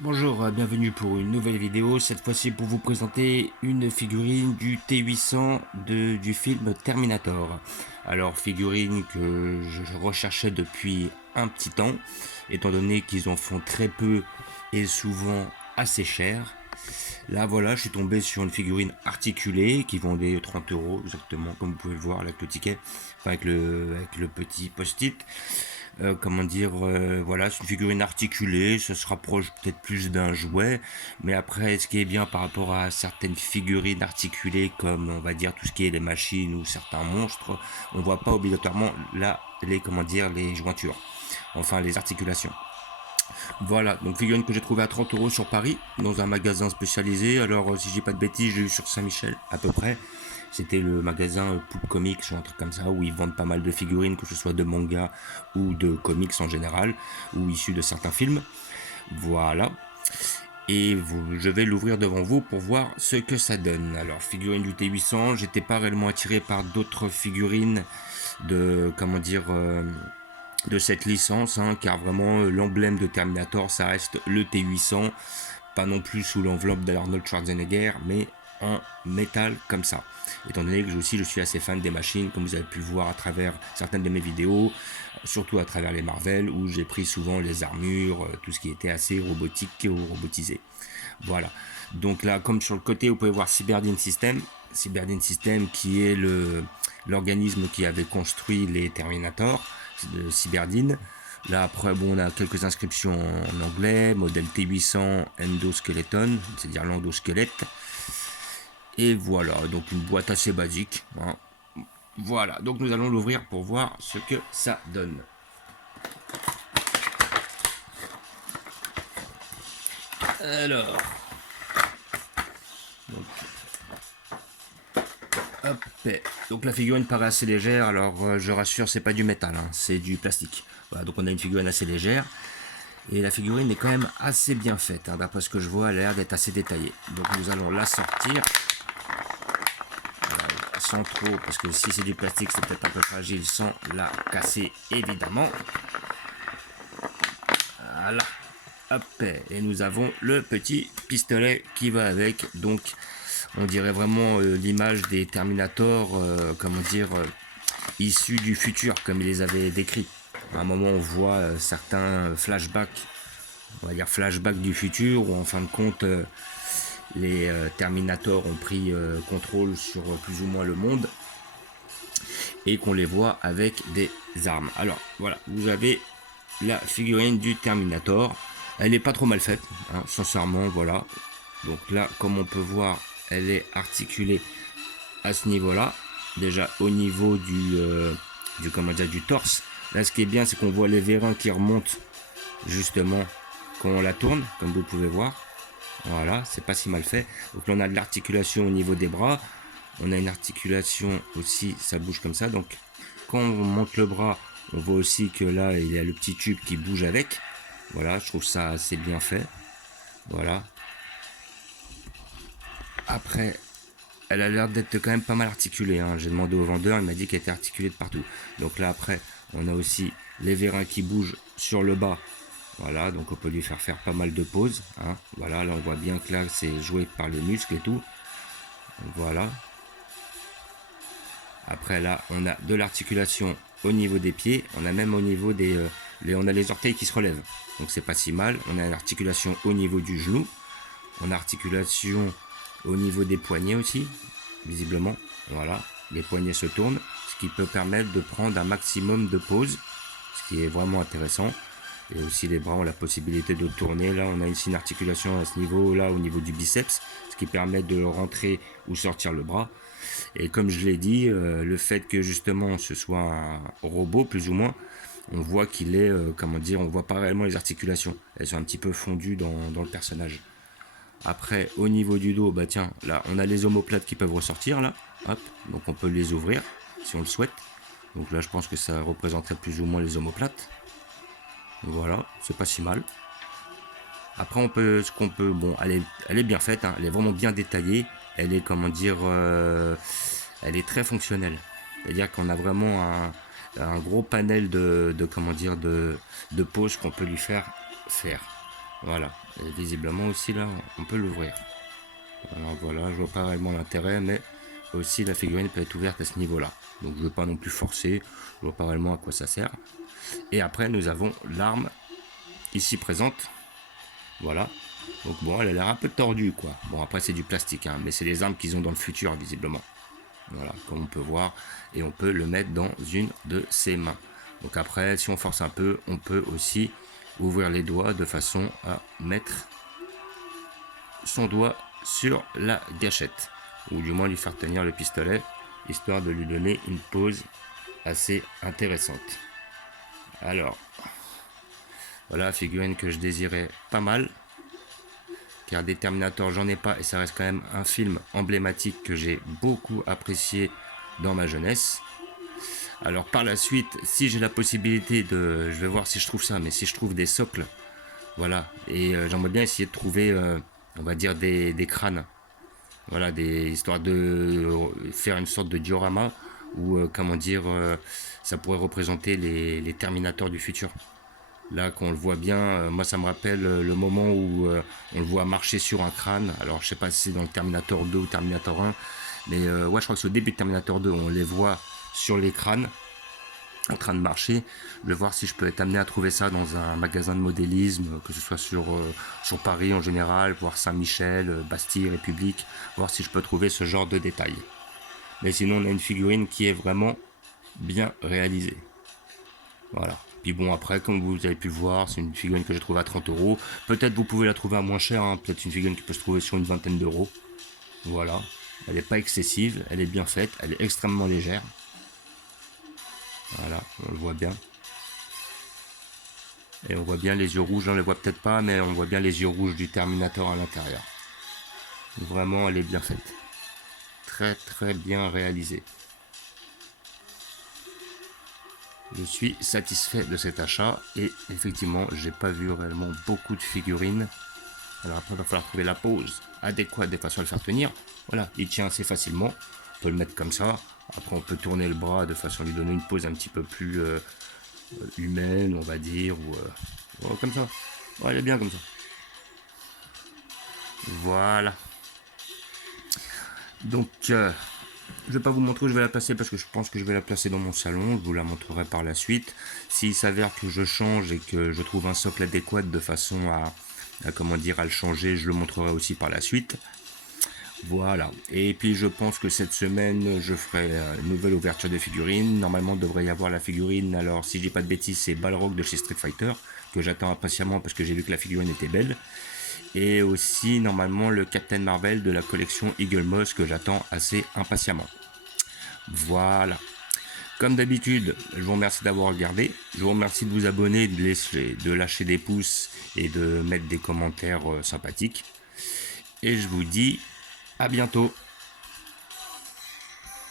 Bonjour, bienvenue pour une nouvelle vidéo, cette fois-ci pour vous présenter une figurine du T800 du film Terminator. Alors figurine que je recherchais depuis un petit temps, étant donné qu'ils en font très peu et souvent assez cher. Là voilà, je suis tombé sur une figurine articulée qui vendait 30 euros exactement, comme vous pouvez le voir avec le ticket, enfin avec le petit post-it. Comment dire, voilà, c'est une figurine articulée, ça se rapproche peut-être plus d'un jouet, mais après, ce qui est bien par rapport à certaines figurines articulées, comme on va dire tout ce qui est les machines ou certains monstres, on voit pas obligatoirement là comment dire, les jointures, enfin les articulations. Voilà, donc figurine que j'ai trouvée à 30 euros sur Paris, dans un magasin spécialisé. Alors, si j'ai pas de bêtises, j'ai eu sur Saint-Michel, à peu près. C'était le magasin Poop Comics ou un truc comme ça, où ils vendent pas mal de figurines, que ce soit de manga ou de comics en général, ou issus de certains films. Voilà. Et je vais l'ouvrir devant vous pour voir ce que ça donne. Alors, figurine du T800, j'étais pas réellement attiré par d'autres figurines de, comment dire, de cette licence, hein, car vraiment l'emblème de Terminator, ça reste le T800, pas non plus sous l'enveloppe d'Arnold Schwarzenegger, mais en métal comme ça. Étant donné que je suis assez fan des machines, comme vous avez pu le voir à travers certaines de mes vidéos, surtout à travers les Marvel, où j'ai pris souvent les armures, tout ce qui était assez robotique ou robotisé. Voilà. Donc là, comme sur le côté, vous pouvez voir Cyberdine System. Cyberdine System qui est l'organisme qui avait construit les Terminator de Cyberdine. Là après, bon, on a quelques inscriptions en anglais, modèle T800 endoskeleton, c'est-à-dire l'endosquelette. Et voilà, donc une boîte assez basique, hein. Voilà, donc nous allons l'ouvrir pour voir ce que ça donne. Alors, donc, hop, donc la figurine paraît assez légère, alors je rassure, c'est pas du métal, hein, c'est du plastique. Voilà, donc on a une figurine assez légère. Et la figurine est quand même assez bien faite, hein, d'après ce que je vois, elle a l'air d'être assez détaillée. Donc nous allons la sortir. Voilà, sans trop, parce que si c'est du plastique, c'est peut-être un peu fragile, sans la casser évidemment. Voilà. Hop, et nous avons le petit pistolet qui va avec. Donc on dirait vraiment l'image des Terminator, comment dire, issus du futur, comme ils les avaient décrits. À un moment, on voit certains flashbacks, on va dire flashbacks du futur, où en fin de compte, les Terminators ont pris contrôle sur plus ou moins le monde et qu'on les voit avec des armes. Alors voilà, vous avez la figurine du Terminator. Elle n'est pas trop mal faite, hein, sincèrement, voilà. Donc là, comme on peut voir, elle est articulée à ce niveau-là. Déjà au niveau comment dire, du torse. Là, ce qui est bien, c'est qu'on voit les vérins qui remontent justement quand on la tourne, comme vous pouvez voir. Voilà, c'est pas si mal fait. Donc là, on a de l'articulation au niveau des bras. On a une articulation aussi, ça bouge comme ça. Donc quand on monte le bras, on voit aussi que là, il y a le petit tube qui bouge avec. Voilà, je trouve ça assez bien fait. Voilà. Après, elle a l'air d'être quand même pas mal articulée, hein. J'ai demandé au vendeur, il m'a dit qu'elle était articulée de partout. Donc là, après, on a aussi les vérins qui bougent sur le bas. Voilà, donc on peut lui faire pas mal de pauses, hein. Voilà, là on voit bien que là c'est joué par les muscles et tout. Voilà. Après là, on a de l'articulation au niveau des pieds, on a même au niveau on a les orteils qui se relèvent. Donc c'est pas si mal. On a l'articulation au niveau du genou, on a l'articulation au niveau des poignets aussi, visiblement. Voilà, les poignets se tournent, ce qui peut permettre de prendre un maximum de pauses, ce qui est vraiment intéressant. Et aussi les bras ont la possibilité de tourner. Là, on a ici une articulation à ce niveau, là au niveau du biceps, ce qui permet de rentrer ou sortir le bras. Et comme je l'ai dit, le fait que justement ce soit un robot plus ou moins, on voit qu'il est, comment dire, on voit pas réellement les articulations. Elles sont un petit peu fondues dans le personnage. Après, au niveau du dos, bah tiens, là, on a les omoplates qui peuvent ressortir, là. Hop, donc on peut les ouvrir si on le souhaite. Donc là, je pense que ça représenterait plus ou moins les omoplates. Voilà, c'est pas si mal. Après, bon, elle est bien faite, hein, elle est vraiment bien détaillée. Elle est, comment dire, elle est très fonctionnelle. C'est-à-dire qu'on a vraiment un gros panel comment dire, de poses qu'on peut lui faire faire. Voilà, et visiblement aussi là, on peut l'ouvrir. Alors voilà, je vois pas réellement l'intérêt, mais aussi la figurine peut être ouverte à ce niveau-là. Donc je ne veux pas non plus forcer, je vois pas réellement à quoi ça sert. Et après, nous avons l'arme ici présente. Voilà. Donc bon, elle a l'air un peu tordue, quoi. Bon, après, c'est du plastique, hein, mais c'est les armes qu'ils ont dans le futur, visiblement. Voilà, comme on peut voir. Et on peut le mettre dans une de ses mains. Donc après, si on force un peu, on peut aussi ouvrir les doigts de façon à mettre son doigt sur la gâchette. Ou du moins lui faire tenir le pistolet, histoire de lui donner une pose assez intéressante. Alors, voilà, figurine que je désirais pas mal. Car des Terminator, j'en ai pas, et ça reste quand même un film emblématique que j'ai beaucoup apprécié dans ma jeunesse. Alors par la suite, si j'ai la possibilité de... Je vais voir si je trouve ça, mais si je trouve des socles, voilà. Et j'aimerais bien essayer de trouver, on va dire, des crânes. Voilà, des histoires de faire une sorte de diorama où, comment dire, ça pourrait représenter les Terminators du futur. Là, qu'on le voit bien, moi ça me rappelle le moment où on le voit marcher sur un crâne. Alors je sais pas si c'est dans le Terminator 2 ou Terminator 1, mais ouais, je crois que c'est au début de Terminator 2, on les voit sur les crânes en train de marcher. Je vais voir si je peux être amené à trouver ça dans un magasin de modélisme, que ce soit sur Paris en général, voir Saint-Michel, Bastille, République, voir si je peux trouver ce genre de détails. Mais sinon, on a une figurine qui est vraiment bien réalisée. Voilà. Puis bon, après, comme vous avez pu le voir, c'est une figurine que j'ai trouvée à 30 euros. Peut-être vous pouvez la trouver à moins cher, hein. Peut-être une figurine qui peut se trouver sur une vingtaine d'euros. Voilà. Elle n'est pas excessive, elle est bien faite, elle est extrêmement légère. Voilà, on le voit bien. Et on voit bien les yeux rouges, on les voit peut-être pas, mais on voit bien les yeux rouges du Terminator à l'intérieur. Vraiment, elle est bien faite. Très très bien réalisée. Je suis satisfait de cet achat et effectivement, j'ai pas vu réellement beaucoup de figurines. Alors après, il va falloir trouver la pose adéquate de façon à le faire tenir. Voilà, il tient assez facilement. On peut le mettre comme ça. Après, on peut tourner le bras de façon à lui donner une pose un petit peu plus humaine, on va dire, ou comme ça. Ouais, elle est bien comme ça. Voilà. Donc, je vais pas vous montrer où je vais la placer parce que je pense que je vais la placer dans mon salon. Je vous la montrerai par la suite. S'il s'avère que je change et que je trouve un socle adéquat de façon à comment dire, à le changer, je le montrerai aussi par la suite. Voilà. Et puis je pense que cette semaine, je ferai une nouvelle ouverture de figurines. Normalement, il devrait y avoir la figurine. Alors, si je dis pas de bêtises, c'est Balrog de chez Street Fighter, que j'attends impatiemment parce que j'ai vu que la figurine était belle. Et aussi, normalement, le Captain Marvel de la collection Eagle Moss, que j'attends assez impatiemment. Voilà. Comme d'habitude, je vous remercie d'avoir regardé. Je vous remercie de vous abonner, de lâcher des pouces et de mettre des commentaires sympathiques. Et je vous dis à bientôt.